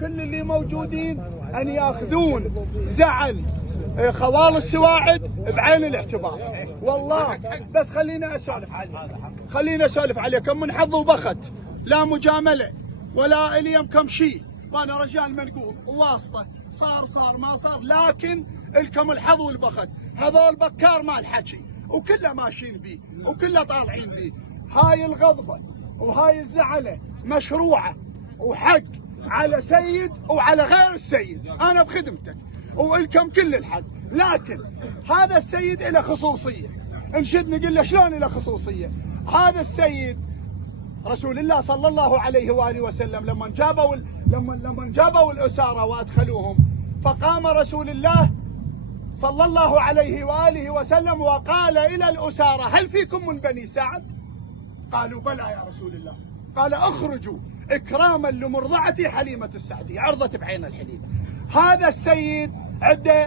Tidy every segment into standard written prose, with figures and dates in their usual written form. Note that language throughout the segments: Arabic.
كل اللي موجودين أن يأخذون زعل خوال السواعد بعين الاعتبار. والله بس خلينا أسولف عليكم من حظ وبخت، لا مجاملة ولا إلي يمكم شيء، وأنا رجال منقول وواسطة، صار ما صار، لكن الكم الحظ والبخت. هذول بكار مال حكي وكله ماشيين بيه وكله طالعين بيه. هاي الغضبة وهاي الزعلة مشروعة وحق على سيد وعلى غير السيد، أنا بخدمتك والكم كل الحق. لكن هذا السيد له خصوصية، نشد نقول له شلون له خصوصية. هذا السيد رسول الله صلى الله عليه وآله وسلم لما جابوا الأسارة وأدخلوهم، فقام رسول الله صلى الله عليه وآله وسلم وقال إلى الأسارة: هل فيكم من بني سعد؟ قالوا: بلى يا رسول الله. قال: اخرجوا إكراما لمرضعة حليمة السعدية، عرضت بعين الحليمة. هذا السيد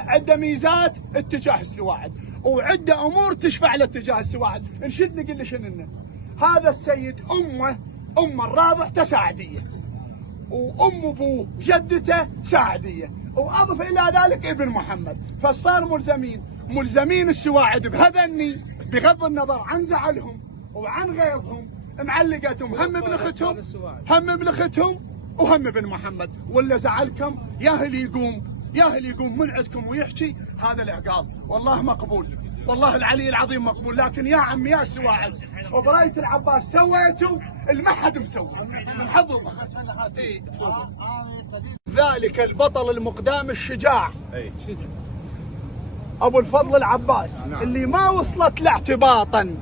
عنده ميزات اتجاه السواعد وعنده أمور تشفع له اتجاه السواعد. نشد نقول له شنو؟ هذا السيد أمه الراضعته ساعدية، وأم أبوه جدته ساعدية، وأضف إلى ذلك ابن محمد. فصار ملزمين السواعد بهذني، بغض النظر عن زعلهم وعن غيظهم، معلقتهم هم ابن اختهم وهم ابن محمد. ولا زعلكم ياهل يقوم من عندكم ويحكي هذا العقال، والله مقبول، والله العلي العظيم مقبول. لكن يا عمي يا السواعد وبراية العباس سويتوا المحد مسوي من حظه. ذلك البطل المقدام الشجاع ابو الفضل العباس، اللي ما وصلت له اعتباطا،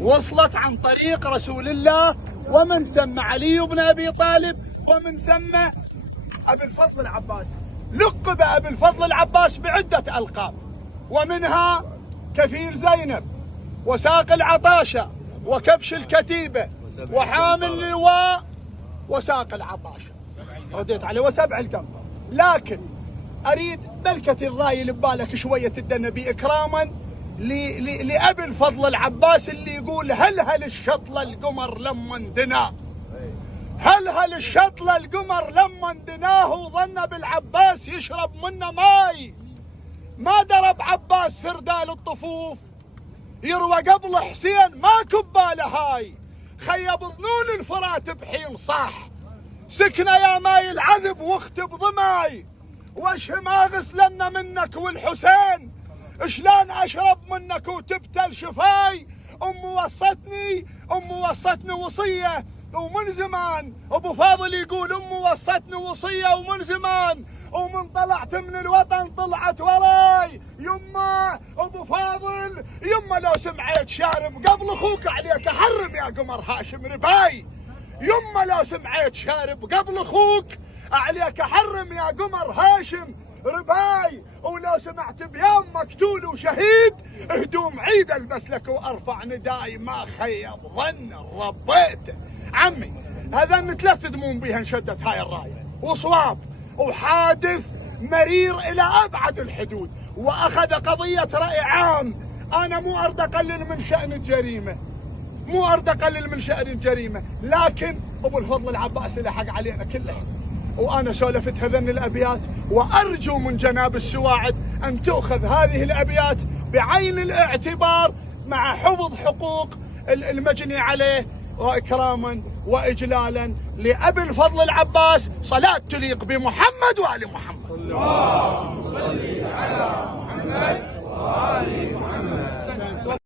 وصلت عن طريق رسول الله ومن ثم علي بن ابي طالب ومن ثم ابي الفضل العباس. لقب ابي الفضل العباس بعدة القاب، ومنها كفيل زينب، وساق العطاشة، وكبش الكتيبة، وحامل اللواء، وساق العطاشة، رديت عليه، وسبع الكم. لكن اريد بلكة الراي اللي ببالك شوية الدنبي اكراما لأبي الفضل العباس، اللي يقول: هل الشطلة القمر لما اندنا، هل الشطلة القمر لما اندناه وظن بالعباس يشرب منه ماي. ما درب عباس سردال الطفوف يروى قبل حسين، ما كباله هاي. خيب ظنون الفرات بحين صح، سكنه يا ماي العذب واختب ضماي. وش ما غسلنا منك والحسين، شلون اشرب منك وتبتل شفاي. امي وصتني وصيه ومن زمان. ابو فاضل يقول: امي وصتني وصيه ومن زمان، ومن طلعت من الوطن طلعت وراي. يما ابو فاضل، يما لو سمعت شارب قبل اخوك عليك احرم يا قمر هاشم رباي. يما لو سمعت شارب قبل اخوك عليك احرم يا قمر هاشم رباي. ولو سمعت بيوم مقتول وشهيد هدوم عيد البس لك وارفع نداي، ما خيب ظن ربيته. عمي هذا 3 دموم بيها انشدت هاي الرايه، وصواب وحادث مرير الى ابعد الحدود، واخذ قضيه راي عام. انا مو اريد اقلل من شان الجريمه، لكن ابو الفضل العباس له حق علينا كلنا. وانا سولفت هذن الابيات، وارجو من جناب السواعد ان تؤخذ هذه الابيات بعين الاعتبار مع حفظ حقوق المجني عليه، واكراما واجلالا لابي الفضل العباس. صلاه تليق بمحمد وال محمد.